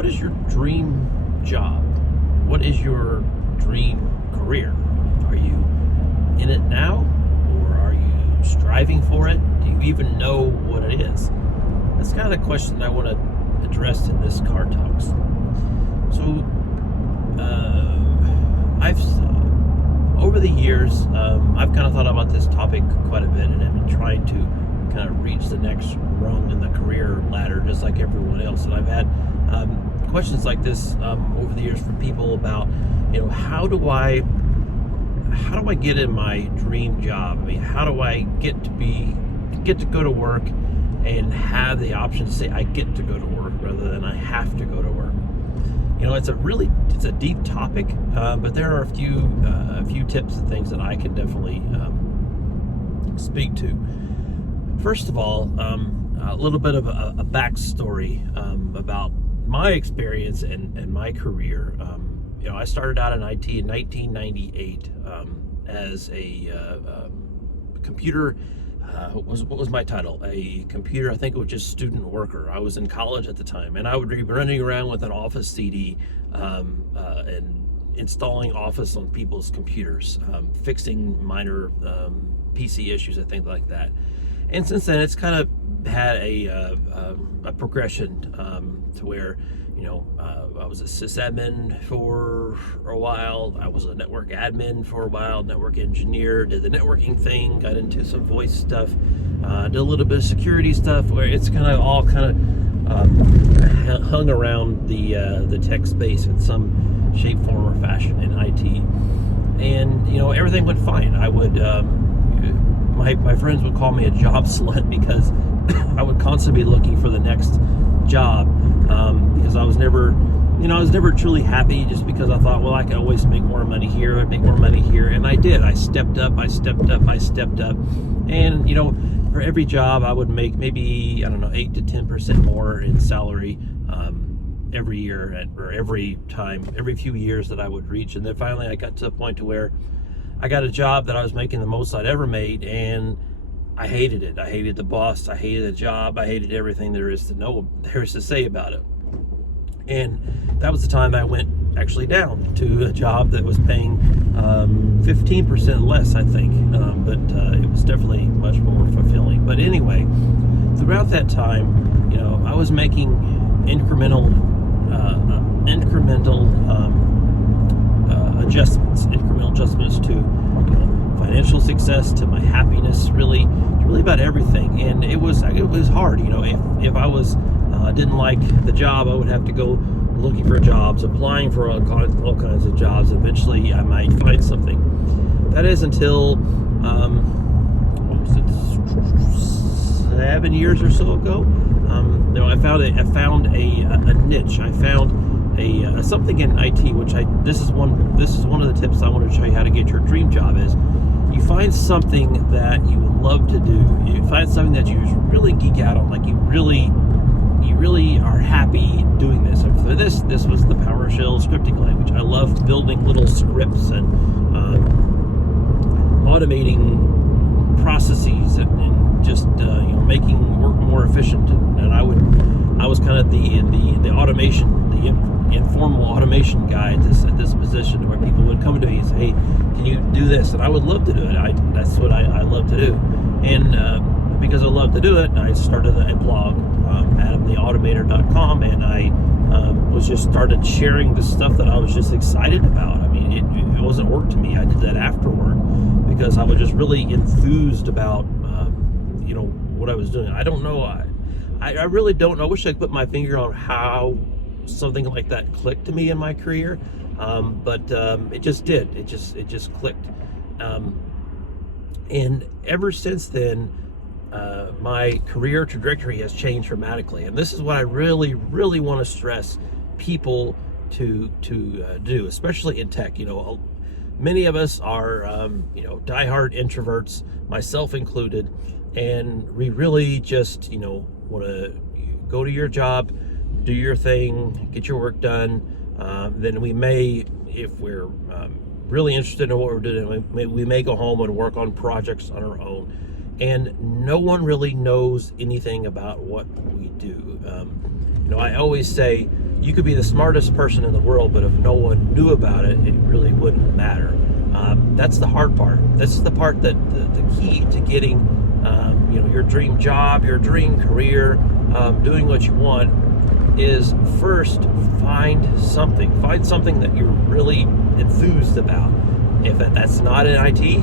what is your dream job? What is your dream career? Are you in it now, or are you striving for it? Do you even know what it is? That's kind of the question I want to address in this Car Talks. So, over the years, I've kind of thought about this topic quite a bit, and I've been trying to kind of reach the next rung in the career ladder, just like everyone else. And I've had questions like this over the years from people about, how do I get in my dream job? I mean, how do I get to go to work and have the option to say I get to go to work rather than I have to go to work? It's a deep topic, but there are a few tips and things that I can definitely speak to. First of all, a little bit of a backstory about my experience and my career. I started out in IT in 1998 as a computer. What was my title? A computer, I think it was just student worker. I was in college at the time, and I would be running around with an Office CD and installing Office on people's computers, fixing minor PC issues and things like that. And since then, it's kind of had a progression to where, I was a sysadmin for a while. I was a network admin for a while, network engineer, did the networking thing, got into some voice stuff, did a little bit of security stuff, where it's kind of all hung around the tech space in some shape, form, or fashion in IT. And, everything went fine. I would, my friends would call me a job slut because I would constantly be looking for the next job, because I was never truly happy, just because I thought, well, I could always make more money here, and I did. I stepped up, and for every job I would make maybe 8 to 10% more in salary every year, or every few years that I would reach. And then finally I got to the point to where I got a job that I was making the most I'd ever made, and I hated it. I hated the boss. I hated the job. I hated everything there is to say about it. And that was the time I went actually down to a job that was paying 15% less, I think. But it was definitely much more fulfilling. But anyway, throughout that time, I was making incremental adjustments to financial success, to my happiness, really about everything. And it was hard. If I was didn't like the job, I would have to go looking for jobs, applying for all kinds of jobs. Eventually I might find something. That is until 7 years or so ago. I found a niche. I found a something in IT, which this is one of the tips I want to show you how to get your dream job is. You find something that you love to do. You find something that you really geek out on, like you really are happy doing this. And for this was the PowerShell scripting language. I love building little scripts and automating processes and just making work more efficient. And I was kind of the automation, the informal automation guy at this position, where people would come to me and say, "Hey, can you do this?" And I would love to do it. That's what I love to do. And because I love to do it, I started a blog, adamtheautomator.com, and I was just started sharing the stuff that I was just excited about. I mean, it wasn't work to me. I did that after work because I was just really enthused about what I was doing. I don't know. I really don't know. I wish I could put my finger on how something like that clicked to me in my career, but it just did. It just clicked, and ever since then, my career trajectory has changed dramatically. And this is what I really want to stress people to do, especially in tech. Many of us are diehard introverts, myself included, and we really just want to go to your job, do your thing, get your work done. Then we may, if we're really interested in what we're doing, we may go home and work on projects on our own. And no one really knows anything about what we do. I always say, You could be the smartest person in the world, but if no one knew about it, it really wouldn't matter. That's the hard part. This is the part that the key to getting your dream job, your dream career, doing what you want, is first find something that you're really enthused about. If that's not in IT,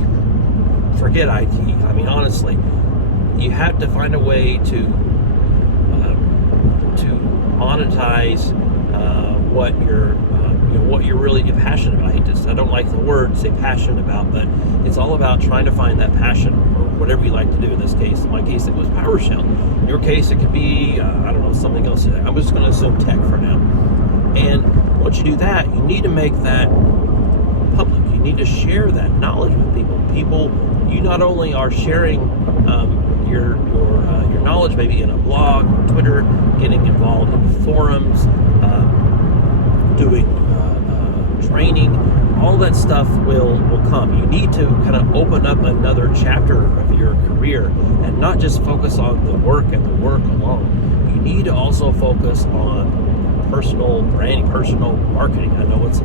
forget IT. I mean, honestly, you have to find a way to monetize what you're really passionate about. I don't like the word say passionate about, but it's all about trying to find that passion, or whatever you like to do. In this case, in my case, it was PowerShell. In your case, it could be something else. I'm just going to assume tech for now. And once you do that, you need to make that public. You need to share that knowledge with people. You not only are sharing your knowledge, maybe in a blog or Twitter, getting involved in forums, doing training, all that stuff will come. You need to kind of open up another chapter of your career and not just focus on the work and the work alone. You need to also focus on personal branding, personal marketing. I know it's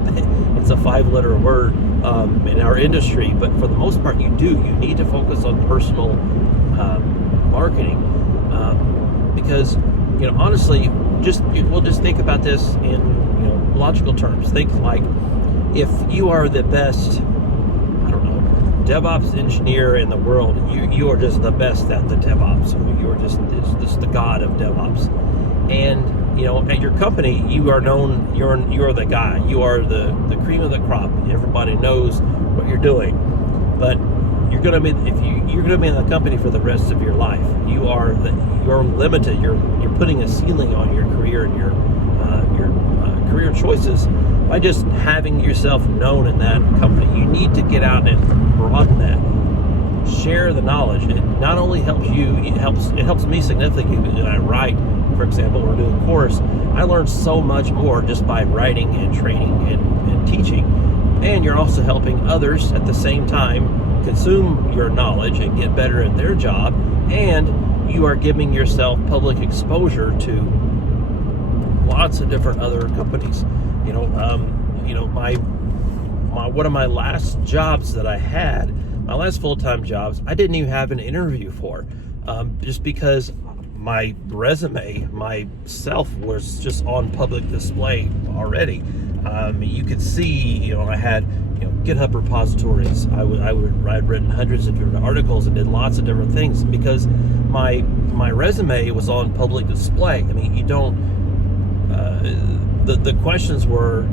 a 5-letter word in our industry, but for the most part, you need to focus on personal marketing, because honestly, we'll just think about this in logical terms. Think like, if you are the best, DevOps engineer in the world, you are just the best at the DevOps. You are just the god of DevOps. And at your company, you are known. You're the guy. You are the cream of the crop. Everybody knows what you're doing. But you're gonna be in the company for the rest of your life. You're limited. You're putting a ceiling on your career and your career choices by just having yourself known in that company. You need to get out and broaden that. Share the knowledge. It not only helps you, it helps me significantly when I write. For example, we're doing a course. I learned so much more just by writing and training and teaching. And you're also helping others at the same time consume your knowledge and get better at their job. And you are giving yourself public exposure to lots of different other companies. One of my last jobs that I had, my last full-time jobs, I didn't even have an interview for, just because my resume, myself, was just on public display already. You could see, I had, GitHub repositories. I'd written hundreds of different articles and did lots of different things because my resume was on public display. I mean, you don't. The questions were,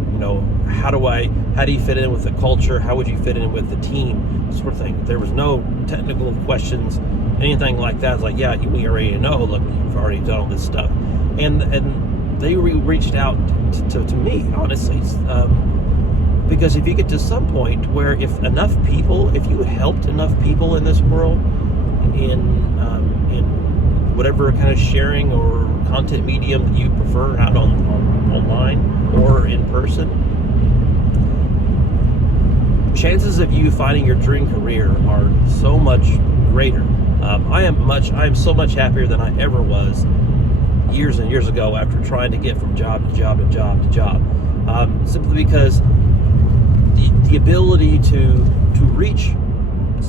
how do you fit in with the culture? How would you fit in with the team? Sort of thing. There was no technical questions, anything like that. It's like, yeah, we already know. Look, you've already done all this stuff, and they reached out to me, honestly, because if you get to some point where if you helped enough people in this world, in whatever kind of sharing or content medium that you prefer, out online or in person, chances of you finding your dream career are so much greater. I am so much happier than I ever was years and years ago after trying to get from job to job to job to job, simply because the ability to reach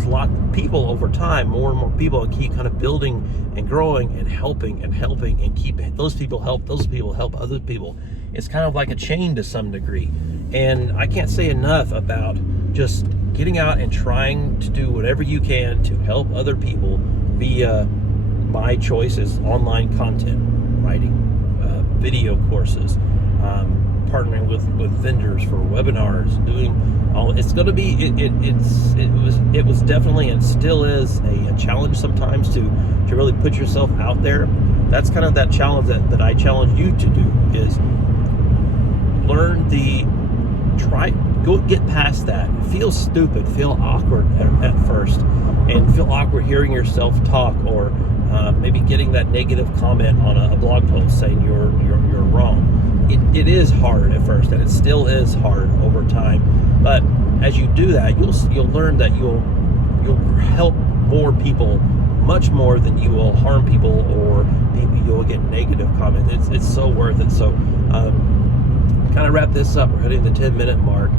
a lot of people over time, more and more people, and keep kind of building and growing and helping and keep those people help other people. It's kind of like a chain to some degree. And I can't say enough about just getting out and trying to do whatever you can to help other people via my choices: online content, writing, video courses, partnering with vendors for webinars, doing all. It's going to be it was definitely and still is a challenge sometimes to really put yourself out there. That's kind of that challenge that I challenge you to do, is get past that. Feel stupid, feel awkward at first, and feel awkward hearing yourself talk, or maybe getting that negative comment on a blog post saying you're wrong. It is hard at first, and it still is hard over time. But as you do that, you'll learn that you'll help more people much more than you will harm people or maybe you'll get negative comments. It's so worth it. So kind of wrap this up. We're hitting the 10-minute mark.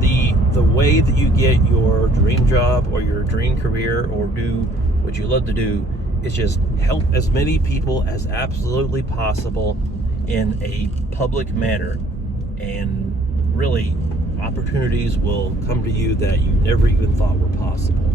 The way that you get your dream job or your dream career or do what you love to do is just help as many people as absolutely possible in a public manner, and really opportunities will come to you that you never even thought were possible.